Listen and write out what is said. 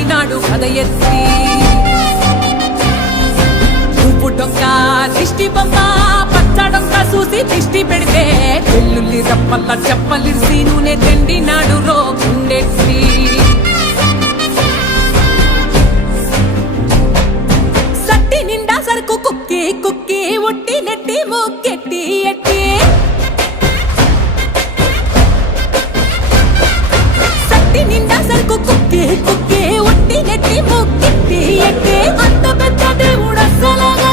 పోయినాడు కథ ఎత్తి పుట్టొక్క దిష్టి బొమ్మ పచ్చడొక్క చూసి దిష్టి పెడితే వెల్లుల్లి రప్పల్ల చెప్పలిసి నూనె తెండినాడు రో గుండెత్తి సట్టి నిండా సరుకు కుక్కి కుక్కి ఒట్టి నెట్టి మొక్కెట్టి ఎట్టి సట్టి నిండా సరుకు కుక్కి కుక్కి ఒట్టి నెట్టి మొక్కెట్టి ఎట్టి అంత పెద్ద దేవుడు అస్సలగా